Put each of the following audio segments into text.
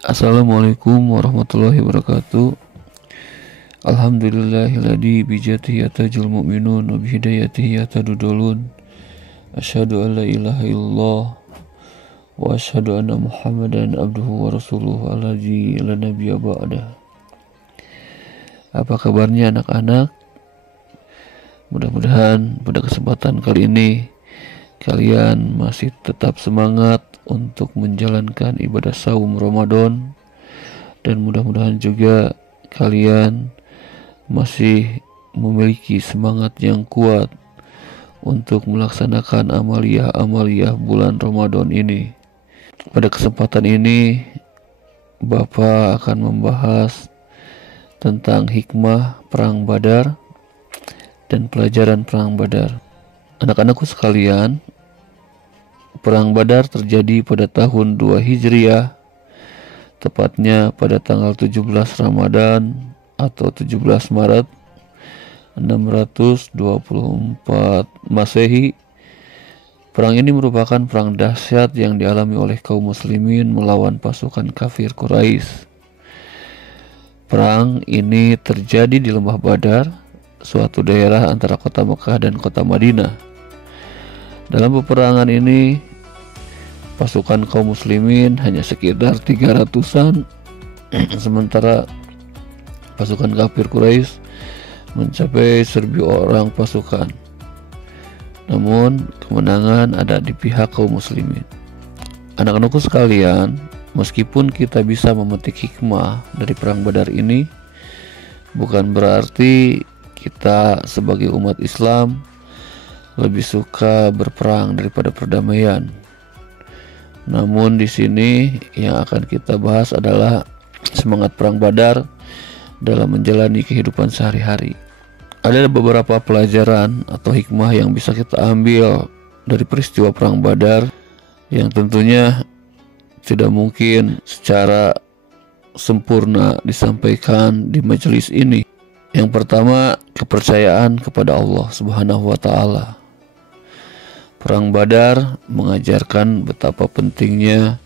Assalamualaikum warahmatullahi wabarakatuh. Alhamdulillahilladzi bijatihi yatajul mu'minun wa bihidayatihi yatadudulun. Asyhadu an la ilaha illallah wa asyhadu anna Muhammadan abduhu wa rasuluhu alladzi la nabiyya ba'dah. Apa kabarnya anak-anak? Mudah-mudahan pada kesempatan kali ini kalian masih tetap semangat untuk menjalankan ibadah saum Ramadan, dan mudah-mudahan juga kalian masih memiliki semangat yang kuat untuk melaksanakan amaliyah bulan Ramadan ini. Pada kesempatan ini Bapak akan membahas tentang hikmah Perang Badar dan pelajaran Perang Badar. Anak-anakku sekalian, Perang Badar terjadi pada tahun 2 Hijriah, tepatnya pada tanggal 17 Ramadan atau 17 Maret 624 Masehi. Perang ini merupakan perang dahsyat yang dialami oleh kaum muslimin melawan pasukan kafir Quraisy. Perang ini terjadi di Lembah Badar, suatu daerah antara kota Mekah dan kota Madinah. Dalam peperangan ini, pasukan kaum muslimin hanya sekitar 300-an, sementara pasukan kafir Quraisy mencapai 1000 orang pasukan. Namun kemenangan ada di pihak kaum muslimin. Anak-anakku sekalian, meskipun kita bisa memetik hikmah dari Perang Badar ini, bukan berarti kita sebagai umat Islam lebih suka berperang daripada perdamaian. Namun di sini yang akan kita bahas adalah semangat Perang Badar dalam menjalani kehidupan sehari-hari. Ada beberapa pelajaran atau hikmah yang bisa kita ambil dari peristiwa Perang Badar yang tentunya tidak mungkin secara sempurna disampaikan di majelis ini. Yang pertama, kepercayaan kepada Allah Subhanahu wa Ta'ala. Perang Badar mengajarkan betapa pentingnya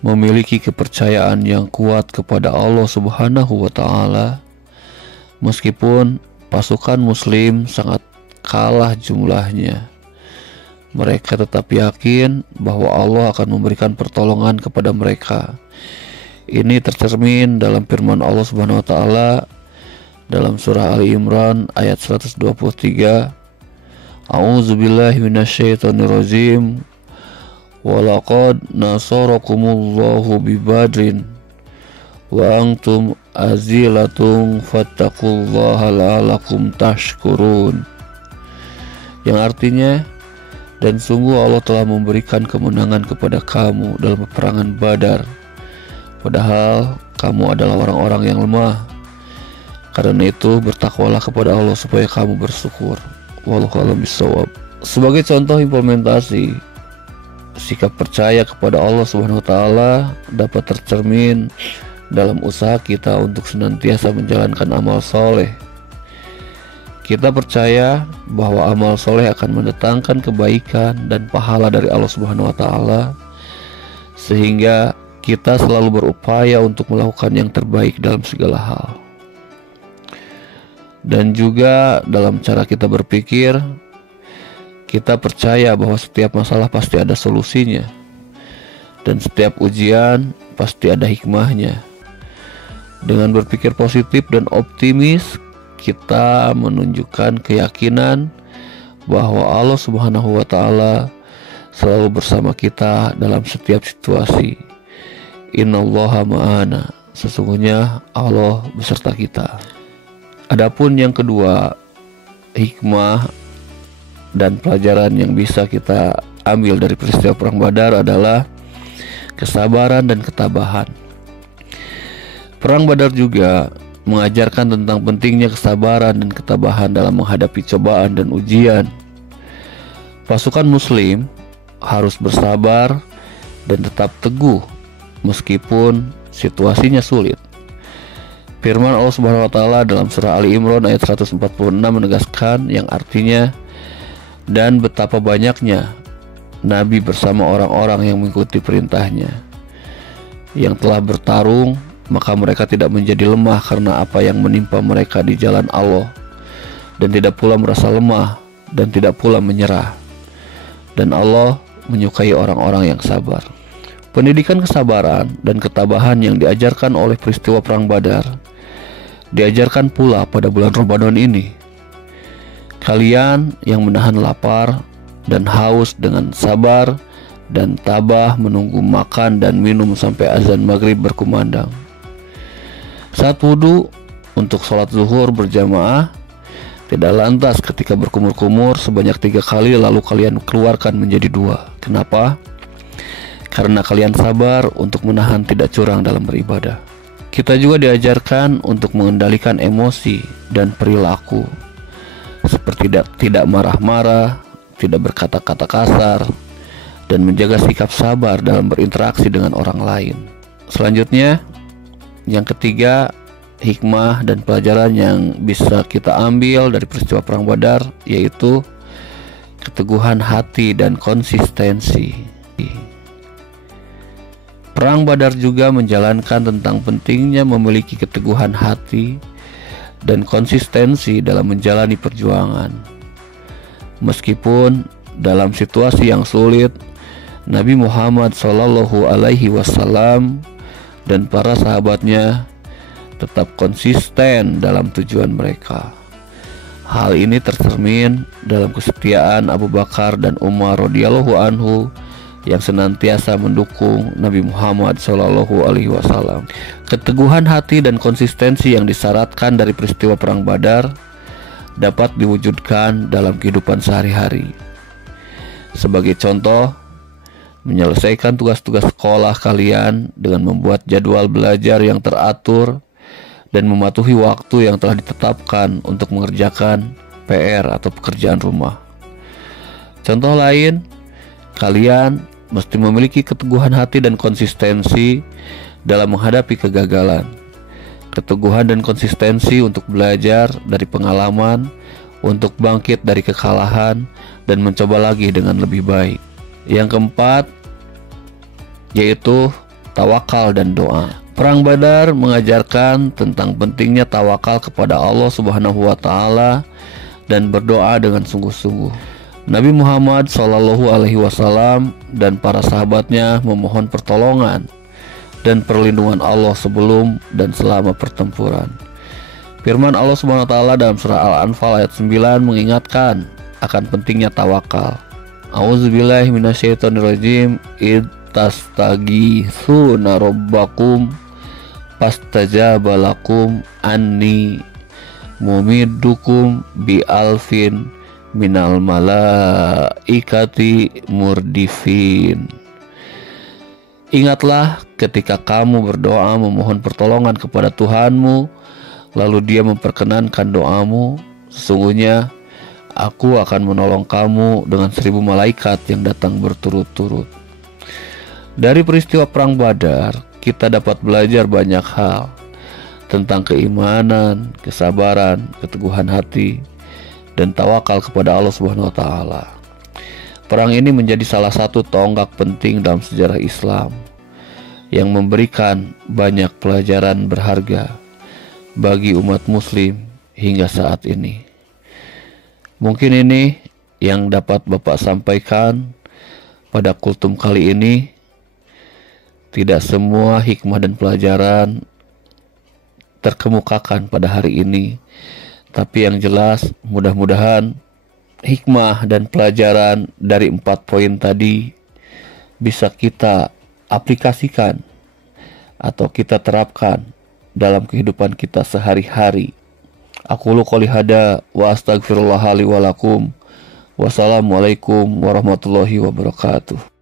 memiliki kepercayaan yang kuat kepada Allah Subhanahu wa Ta'ala. Meskipun pasukan muslim sangat kalah jumlahnya, mereka tetap yakin bahwa Allah akan memberikan pertolongan kepada mereka. Ini tercermin dalam firman Allah Subhanahu wa Ta'ala dalam surah Ali Imran ayat 123. A'udzubillahi minasyaitonirrajim. Walaqad nasarakumullahu bibadrin wa antum azilatun fattaqullaha la'alakum tashkurun. Yang artinya, dan sungguh Allah telah memberikan kemenangan kepada kamu dalam peperangan Badar, padahal kamu adalah orang-orang yang lemah. Karena itu bertakwalah kepada Allah supaya kamu bersyukur. Wallahu a'lam bishawab. Sebagai contoh implementasi sikap percaya kepada Allah Subhanahu wa Ta'ala dapat tercermin dalam usaha kita untuk senantiasa menjalankan amal soleh. Kita percaya bahwa amal soleh akan mendatangkan kebaikan dan pahala dari Allah Subhanahu wa Ta'ala, sehingga kita selalu berupaya untuk melakukan yang terbaik dalam segala hal. Dan juga dalam cara kita berpikir, kita percaya bahwa setiap masalah pasti ada solusinya, dan setiap ujian pasti ada hikmahnya. Dengan berpikir positif dan optimis, kita menunjukkan keyakinan bahwa Allah Subhanahu wa Ta'ala selalu bersama kita dalam setiap situasi. Innallaha ma'ana, sesungguhnya Allah beserta kita. Adapun yang kedua, hikmah dan pelajaran yang bisa kita ambil dari peristiwa Perang Badar adalah kesabaran dan ketabahan. Perang Badar juga mengajarkan tentang pentingnya kesabaran dan ketabahan dalam menghadapi cobaan dan ujian. Pasukan muslim harus bersabar dan tetap teguh meskipun situasinya sulit. Firman Allah Subhanahu wa Ta'ala dalam surah Ali Imran ayat 146 menegaskan, yang artinya, dan betapa banyaknya Nabi bersama orang-orang yang mengikuti perintahnya. yang telah bertarung, maka mereka tidak menjadi lemah karena apa yang menimpa mereka di jalan Allah, dan tidak pula merasa lemah dan tidak pula menyerah. Dan Allah menyukai orang-orang yang sabar. Pendidikan kesabaran dan ketabahan yang diajarkan oleh peristiwa Perang Badar diajarkan pula pada bulan Ramadan ini. Kalian yang menahan lapar dan haus dengan sabar dan tabah menunggu makan dan minum sampai azan maghrib berkumandang. Saat wudhu untuk sholat zuhur berjamaah, tidak lantas ketika berkumur-kumur sebanyak 3 kali lalu kalian keluarkan menjadi 2. Kenapa? Karena kalian sabar untuk menahan tidak curang dalam beribadah. Kita juga diajarkan untuk mengendalikan emosi dan perilaku, seperti tidak marah-marah, tidak berkata-kata kasar, dan menjaga sikap sabar dalam berinteraksi dengan orang lain. Selanjutnya, yang ketiga, hikmah dan pelajaran yang bisa kita ambil dari peristiwa Perang Badar, yaitu keteguhan hati dan konsistensi. Perang Badar juga menjalankan tentang pentingnya memiliki keteguhan hati dan konsistensi dalam menjalani perjuangan. Meskipun dalam situasi yang sulit, Nabi Muhammad SAW dan para sahabatnya tetap konsisten dalam tujuan mereka. Hal ini tercermin dalam kesetiaan Abu Bakar dan Umar radhiyallahu anhu yang senantiasa mendukung Nabi Muhammad SAW. Keteguhan hati dan konsistensi yang disyaratkan dari peristiwa Perang Badar dapat diwujudkan dalam kehidupan sehari-hari. Sebagai contoh, menyelesaikan tugas-tugas sekolah kalian dengan membuat jadwal belajar yang teratur dan mematuhi waktu yang telah ditetapkan untuk mengerjakan PR atau pekerjaan rumah. Contoh lain, kalian mesti memiliki keteguhan hati dan konsistensi dalam menghadapi kegagalan. Keteguhan dan konsistensi untuk belajar dari pengalaman, untuk bangkit dari kekalahan, dan mencoba lagi dengan lebih baik. Yang keempat, yaitu tawakal dan doa. Perang Badar mengajarkan tentang pentingnya tawakal kepada Allah Subhanahu wa Ta'ala dan berdoa dengan sungguh-sungguh. Nabi Muhammad SAW dan para sahabatnya memohon pertolongan dan perlindungan Allah sebelum dan selama pertempuran. Firman Allah Subhanahu wa Ta'ala dalam surah Al-Anfal ayat 9 mengingatkan akan pentingnya tawakal. A'udzubillahi minasyaitonirrajim. Id tastaghitsuna rabbakum fastajaba lakum anni mumiddukum bi alfin minal malaikati murdifin. Ingatlah ketika kamu berdoa memohon pertolongan kepada Tuhanmu, lalu Dia memperkenankan doamu, sesungguhnya Aku akan menolong kamu dengan 1000 malaikat yang datang berturut-turut. Dari peristiwa Perang Badar, kita dapat belajar banyak hal tentang keimanan, kesabaran, keteguhan hati, dan tawakal kepada Allah Subhanahu wa Ta'ala. Perang ini menjadi salah satu tonggak penting dalam sejarah Islam yang memberikan banyak pelajaran berharga bagi umat muslim hingga saat ini. Mungkin ini yang dapat Bapak sampaikan pada kultum kali ini. Tidak semua hikmah dan pelajaran terkemukakan pada hari ini, tapi yang jelas mudah-mudahan hikmah dan pelajaran dari 4 poin tadi bisa kita aplikasikan atau kita terapkan dalam kehidupan kita sehari-hari. Aqulu qouli hada wa astaghfirullah li wa lakum. Wassalamualaikum warahmatullahi wabarakatuh.